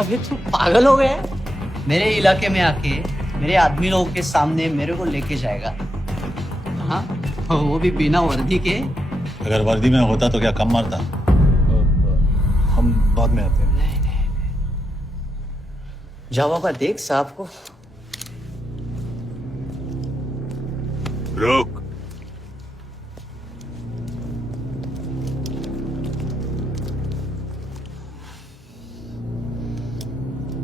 अबे तू पागल हो गया? मेरे इलाके में आके मेरे आदमी लोगों के सामने मेरे को लेके जाएगा? हाँ, वो भी बिना वर्दी के। अगर वर्दी में होता तो क्या कम मारता? हम बाद में आते हैं। जाओ बाबा, देख साहब को। रुक।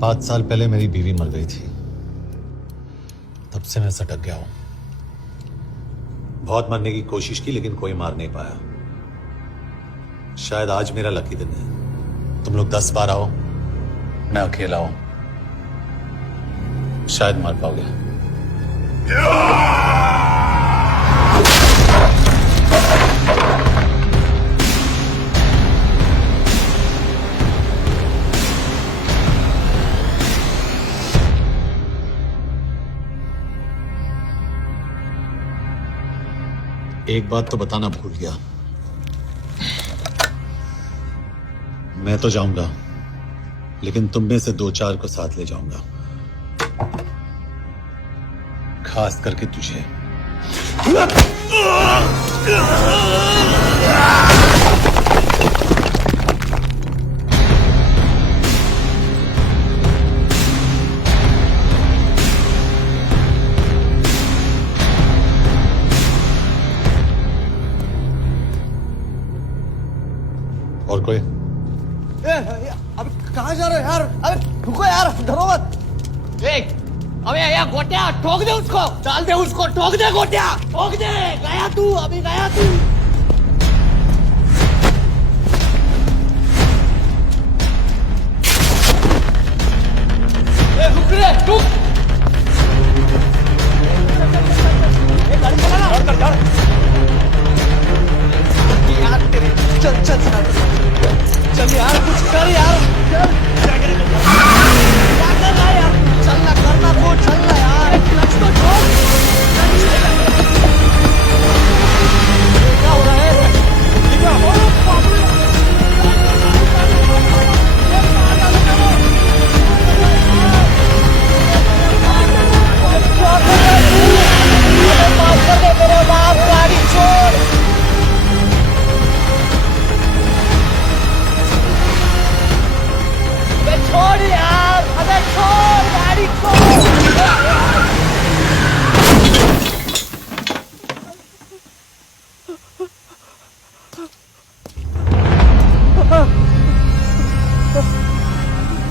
पाँच साल पहले मेरी बीवी मर गई थी, तब से मैं सटक गया हूं। बहुत मरने की कोशिश की लेकिन कोई मार नहीं पाया। शायद आज मेरा लकी दिन है। तुम लोग 10 बार आओ, मैं अकेला हूं, शायद मार पाओगे। एक बात तो बताना भूल गया, मैं तो जाऊंगा लेकिन तुम में से 2-4 को साथ ले जाऊंगा, खास करके तुझे। और कोई? अब कहाँ जा रहे हो यार? अबे रुको यार, डरो मत। देख, अबे या गोटिया ठोक दे उसको, डाल दे उसको, ठोक दे गोटिया, ठोक दे। गया तू, अभी गया तू। रुक रे, रुक। गाड़ी चला ना। यार तेरे, चल चल चल यार, कुछ कर यार, चल। क्या कर रहा है यार? चलना, करना को, चलना यार। क्लच तो छोड़। क्या हो रहा है? क्या हो रहा है? माफ कर दे मेरे बाप, गाड़ी छोड़। छोड़ यार, अबे छोड़, गाड़ी छोड़।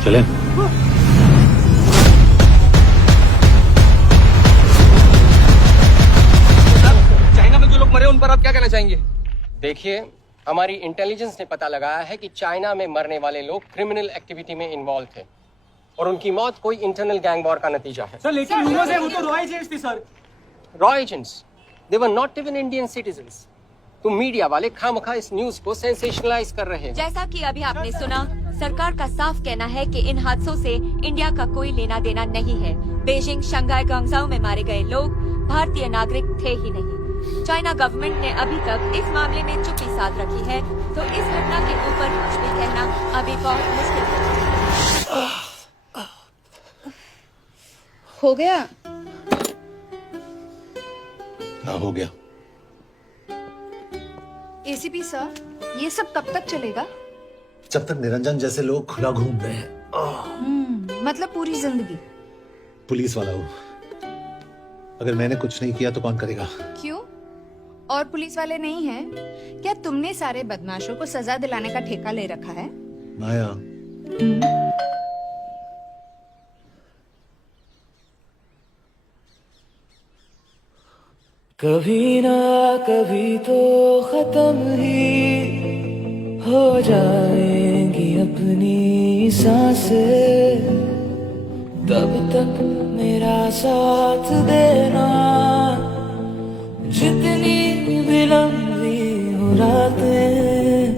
चलें? चाइना में जो लोग मरे उन पर आप क्या कहना चाहेंगे? देखिए, हमारी इंटेलिजेंस ने पता लगाया है कि चाइना में मरने वाले लोग क्रिमिनल एक्टिविटी में इन्वॉल्व थे और उनकी मौत कोई इंटरनल गैंग वॉर का नतीजा है। सर लेकिन rumors है वो तो रॉ एजेंट्स थी sir. Raw agents, they were not even Indian citizens. तुम मीडिया वाले खामखा इस न्यूज को सेंसेशनलाइज कर रहे हैं। जैसा कि अभी आपने सुना, सरकार का साफ कहना है कि इन हादसों से इंडिया का कोई लेना देना नहीं है। बीजिंग, शंघाई, ग्वांगझाओ में मारे गए लोग भारतीय नागरिक थे ही नहीं। चाइना गवर्नमेंट ने अभी तक इस मामले में चुप्पी साध रखी है, तो इस घटना के ऊपर कुछ भी कहना अभी बहुत मुश्किल है। हो गया? हाँ, हो गया। एसीपी सर, ये सब कब तक चलेगा? जब तक निरंजन जैसे लोग खुला घूम रहे हैं। मतलब पूरी जिंदगी? पुलिस वाला हूँ, अगर मैंने कुछ नहीं किया तो कौन करेगा? क्यों? और पुलिस वाले नहीं हैं? क्या तुमने सारे बदमाशों को सजा दिलाने का ठेका ले रखा है? माया, कभी ना कभी तो खत्म ही हो जाएंगी अपनी सांसें, तब तक मेरा साथ देना। जितनी भी लंबी हो रातें,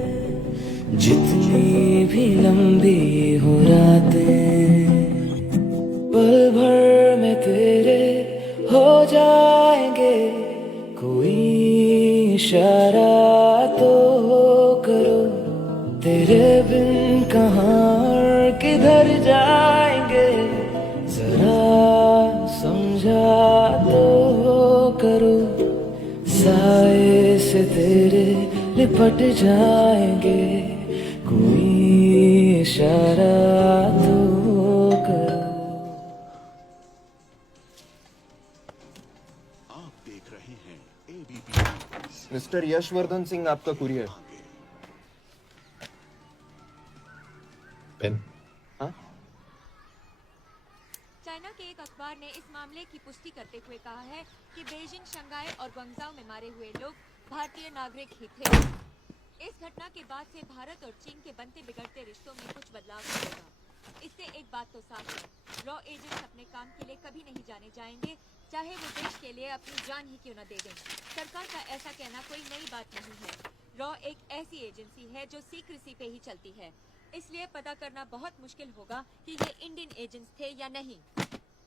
जितनी भी लंबी हो रातें, पल भर में तेरे हो जाएंगे। कोई इशारा तो करो, तेरे बिन कहाँ और किधर जाएंगे, जरा समझा तो करो, साए से तेरे लिपट जाएंगे, कोई इशारा तो करो। मिस्टर यशवर्धन सिंह आपका कुरियर। पेन। चाइना के एक अखबार ने इस मामले की पुष्टि करते हुए कहा है कि बीजिंग, शंघाई और ग्वांगझाओ में मारे हुए लोग भारतीय नागरिक ही थे। इस घटना के बाद से भारत और चीन के बनते बिगड़ते रिश्तों में कुछ बदलाव होगा। इससे एक बात तो साफ है, रॉ एजेंट्स अपने काम के लिए कभी नहीं जाने जाएंगे, चाहे वो देश के लिए अपनी जान ही क्यों न दे दें। सरकार का ऐसा कहना कोई नई बात नहीं है। रॉ एक ऐसी एजेंसी है जो सीक्रेसी पे ही चलती है, इसलिए पता करना बहुत मुश्किल होगा कि ये इंडियन एजेंट्स थे या नहीं।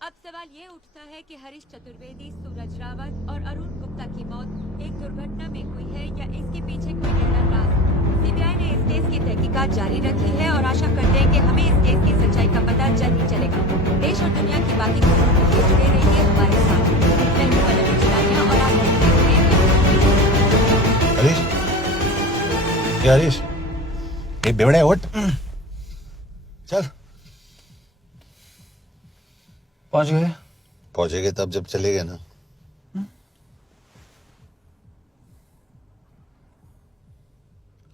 अब सवाल ये उठता है कि हरीश चतुर्वेदी, सूरज रावत और अरुण गुप्ता की मौत एक दुर्घटना में हुई है या इसके पीछे कोई गहरा राज। सीबीआई ने इस केस की तहकीकात जारी रखी है और आशा करते हैं कि हमें इस केस की सच्चाई का पता जल्द ही चलेगा। देश और दुनिया की बाकी खबरों के लिए जुड़े रहिए हमारे साथ। मैं हूं पलक चिलानिया और आप देख रहे हैं हरीश, क्या हरीश? ये बेवड़े उठ, चल। पहुंचेंगे तब जब चलेंगे ना।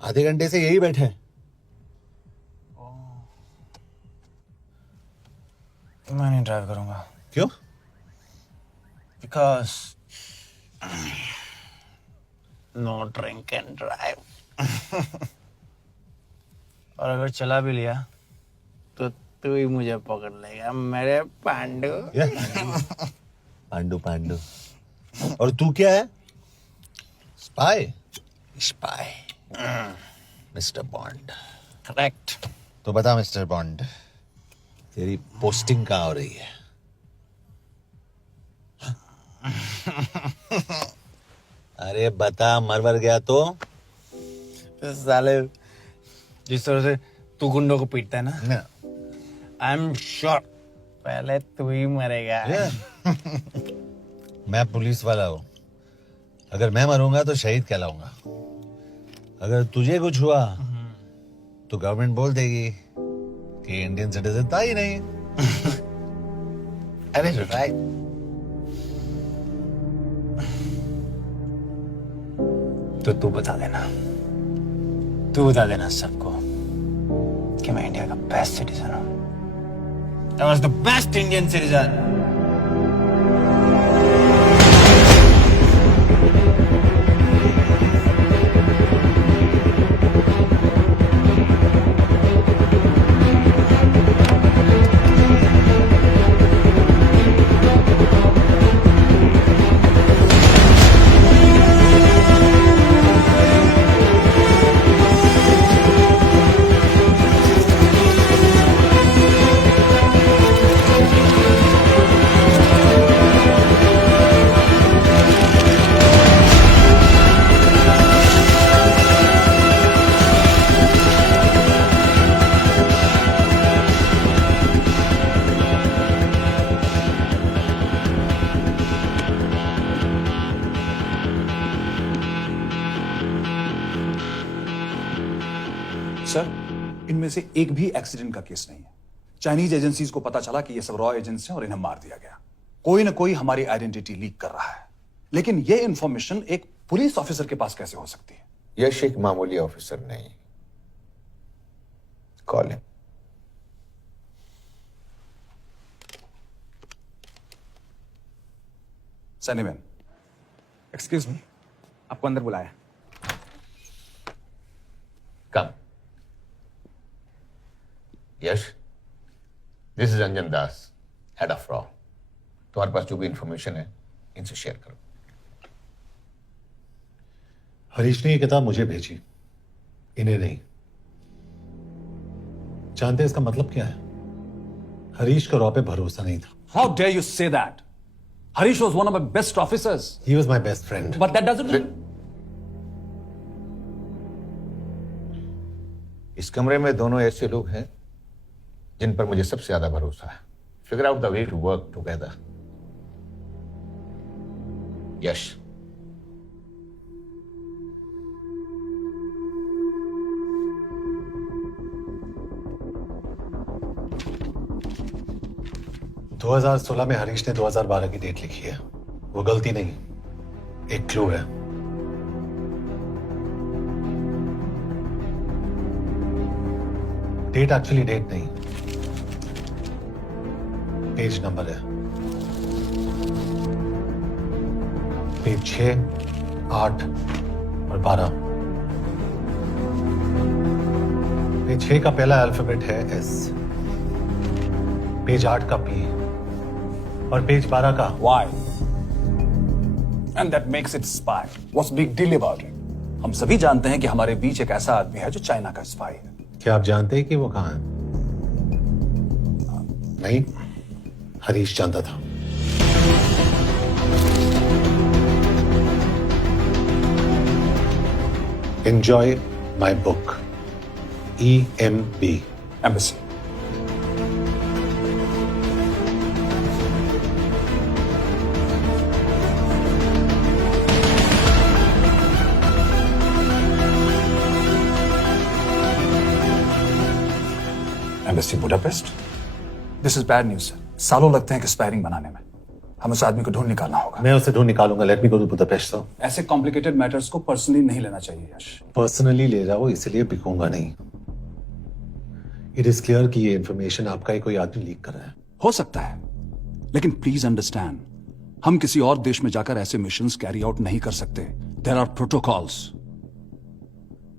आधे घंटे से यही बैठे हैं। मैं नहीं ड्राइव करूंगा। क्यों? Because no drink and drive. और अगर चला भी लिया तो तू ही मुझे पकड़ लेगा, मेरे पांडु। पांडु पांडु। और तू क्या है? Spy. Spy. Mister bond. Correct. तो बता मिस्टर बॉन्ड, तेरी पोस्टिंग कहाँ हो रही है? अरे बता, मरवर गया तो? साले जिस तरह से तू गुंडों को पीटता है ना, आई एम श्योर पहले तू ही मरेगा। मैं पुलिस वाला हूं, अगर मैं मरूंगा तो शहीद कहलाऊंगा। अगर तुझे कुछ हुआ तो गवर्नमेंट बोल देगी कि इंडियन सिटीजन था ही नहीं। अरे राइट। तो तू बता देना सबको कि मैं इंडिया का बेस्ट सिटीजन हूं। I was the best Indian citizen. Sir, इनमें से एक भी एक्सीडेंट का केस नहीं है। चाइनीज एजेंसीज को पता चला कि ये सब रॉ एजेंट्स हैं और इन्हें मार दिया गया। कोई ना कोई हमारी आइडेंटिटी लीक कर रहा है, लेकिन ये इंफॉर्मेशन एक पुलिस ऑफिसर के पास कैसे हो सकती है? यश एक मामूली ऑफिसर नहीं। Call him. सनीमैन, एक्सक्यूज मी, आपको अंदर बुलाया। Come. Yash, this is Anjan Das, head of रॉ। तुम्हारे पास जो भी इंफॉर्मेशन है इनसे शेयर करो। हरीश ने ये किताब मुझे भेजी, इन्हें नहीं। जानते हैं इसका मतलब क्या है? हरीश का रॉ पे भरोसा नहीं था। How dare you say that? Harish was one of my best officers. He was my best friend. But that doesn't mean... इस कमरे में दोनों ऐसे लोग हैं जिन पर मुझे सबसे ज्यादा भरोसा है. Figure out the way to work together. यश. दो 2016 में हरीश ने 2012 की डेट लिखी है. वो गलती नहीं, एक क्लू है. डेट एक्चुअली डेट नहीं, पेज नंबर है. पेज 6, 8 और 12. पेज 6 का पहला अल्फाबेट है एस, पेज 8 का पी और पेज 12 का Why? And that makes it spy. What's big deal about it? हम सभी जानते हैं कि हमारे बीच एक ऐसा आदमी है जो चाइना का स्पाई है. क्या आप जानते हैं कि वो कहां है? नहीं, हरीश जानता था. Enjoy my book. EMB. Embassy. Embassy Budapest. This is bad news, sir. सालों लगते हैं एक्सपायरिंग बनाने में. हम उस आदमी को ढूंढ निकालना होगा. मैं उसे ढूंढ निकालूंगा. Let me go to Budapest. Sir, ऐसे कॉम्प्लिकेटेड मैटर्स को पर्सनली नहीं लेना चाहिए यश. पर्सनली ले जाओ, इसलिए बिकूंगा नहीं. इट इज क्लियर कि ये इंफॉर्मेशन आपका ही कोई आदमी लीक कर रहा है. हो सकता है, लेकिन प्लीज अंडरस्टैंड, हम किसी और देश में जाकर ऐसे मिशंस कैरी आउट नहीं कर सकते. There are protocols.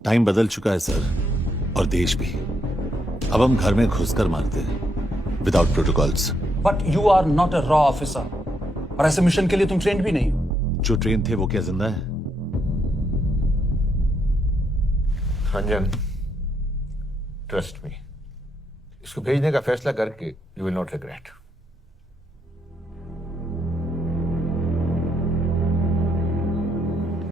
टाइम बदल चुका है सर, और देश भी. अब हम घर में घुसकर मारते हैं without protocols. But you are not a रॉ ऑफिसर, और ऐसे मिशन के लिए तुम ट्रेंड भी नहीं हो. जो ट्रेन थे वो क्या जिंदा है? रंजन, ट्रस्ट मी, इसको भेजने का फैसला करके यू विल नॉट रिग्रेट.